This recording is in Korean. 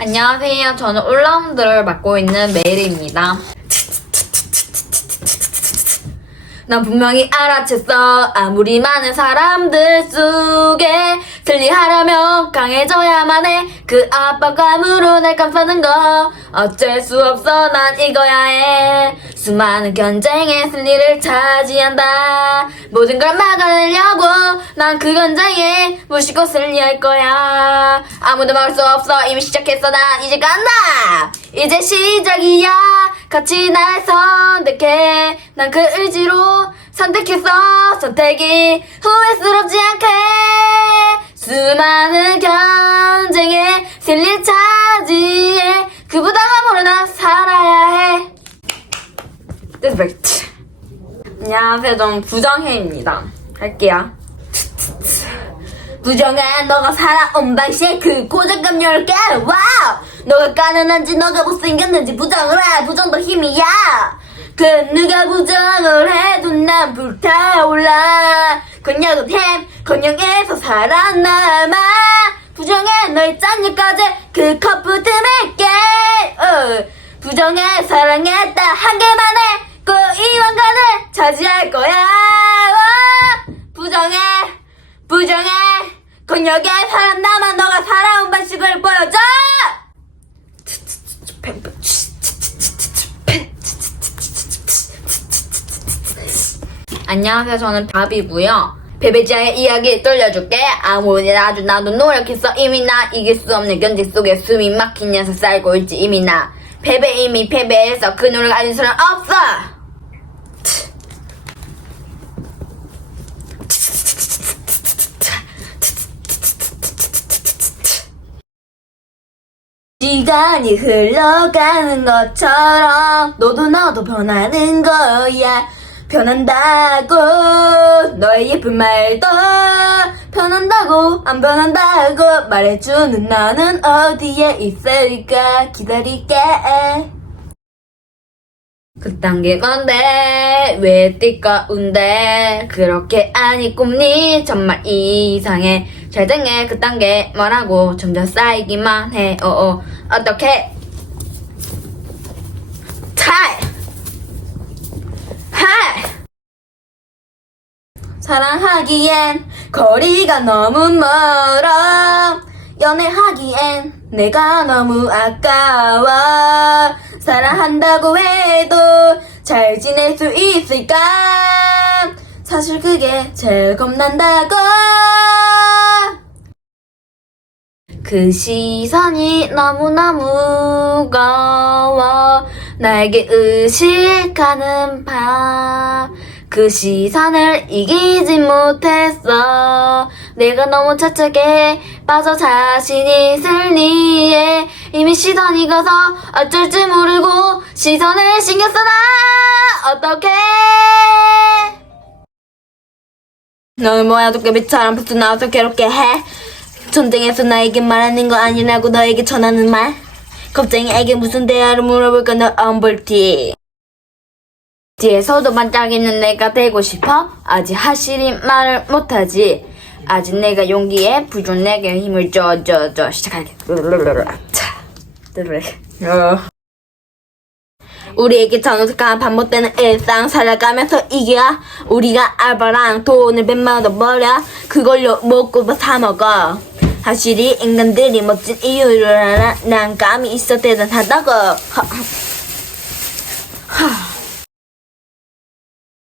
안녕하세요. 저는 올라운드를 맡고 있는 메일입니다. 난 분명히 알아챘어. 아무리 많은 사람들 속에 승리하려면 강해져야만 해. 그 압박감으로 날 감싸는 거 어쩔 수 없어. 난 이거야 해. 수많은 경쟁에 승리를 차지한다. 모든 걸 막아내려고 난 그 경쟁에 무심코 승리할 거야. 아무도 막을 수 없어. 이미 시작했어. 난 이제 간다. 이제 시작이야. 같이 날 선택해. 난 그 의지로 선택했어. 선택이 후회스럽지 않게. 수많은 경쟁에 승리 차지해. 그 부담감으로 난 살아야 해. 리스펙트. 안녕하세요. 저는 부정혜입니다. 할게요. 부정아 너가 살아온 방식 그 고정감 10개 와우! 너가 가난한지 너가 못생겼는지 부정을 해. 부정도 힘이야. 그 누가 부정을 해도 난 불타올라. 건영은 햄 건영에서 살아남아. 부정해 너의 짠일까지 그 커프 틈을게. 어. 부정해 사랑했다. 한 개만에 그 이왕간을 차지할 거야 와. 부정해 부정해 건역에 살아남아 너가 살아온 방식을 보여줘! 안녕하세요. 저는 밥이고요. 베베지아의 이야기 들려줄게. 아무리 나도 나도 노력했어 이미 나 이길 수 없는 견디 속에 숨이 막힌 녀석 살고 있지 이미 나. 베베 이미 패배해서 그 노력 아닌 사람 없어 시간이 흘러가는 것처럼. 너도 너도 변하는 거야. 변한다고. 너의 예쁜 말도 변한다고. 안 변한다고. 말해주는 너는 어디에 있을까? 기다릴게. 그딴 게 뭔데 왜 띠까운데? 그렇게 아니 꿈니 정말 이상해 잘생겨 그딴 게 뭐라고? 점점 쌓이기만 해. 어어. 어떻게 타이 하이 사랑하기엔 거리가 너무 멀어. 연애하기엔 내가 너무 아까워. 사랑한다고 해도 잘 지낼 수 있을까? 사실 그게 제일 겁난다고 그 시선이 너무너무 무거워 나에게 의식하는 밤 그 시선을 이기지 못했어. 내가 너무 착착해 빠져 자신이 승리에. 이미 시선 이 가서 어쩔 줄 모르고 시선을 신경 써나? 어떡해? 너는 뭐야 도깨비처럼 부스 나와서 괴롭게 해 전쟁에서 나에게 말하는 거 아니라고 너에게 전하는 말? 겁쟁이에게 무슨 대화를 물어볼까 너 엄벌티 뒤에서도 반짝이는 내가 되고 싶어? 아직 하시리 말을 못하지. 아직 내가 용기에 부족 내게 힘을 줘줘줘. 시작할게. 자, 어. 우리에게 정직한 반복되는 일상 살아가면서 이겨야 우리가 알바랑 돈을 몇만원 벌어 그걸로 먹고 사 먹어. 사실이 인간들이 멋진 이유를 알아 난 감이 있어 대단하다고. 하, 하.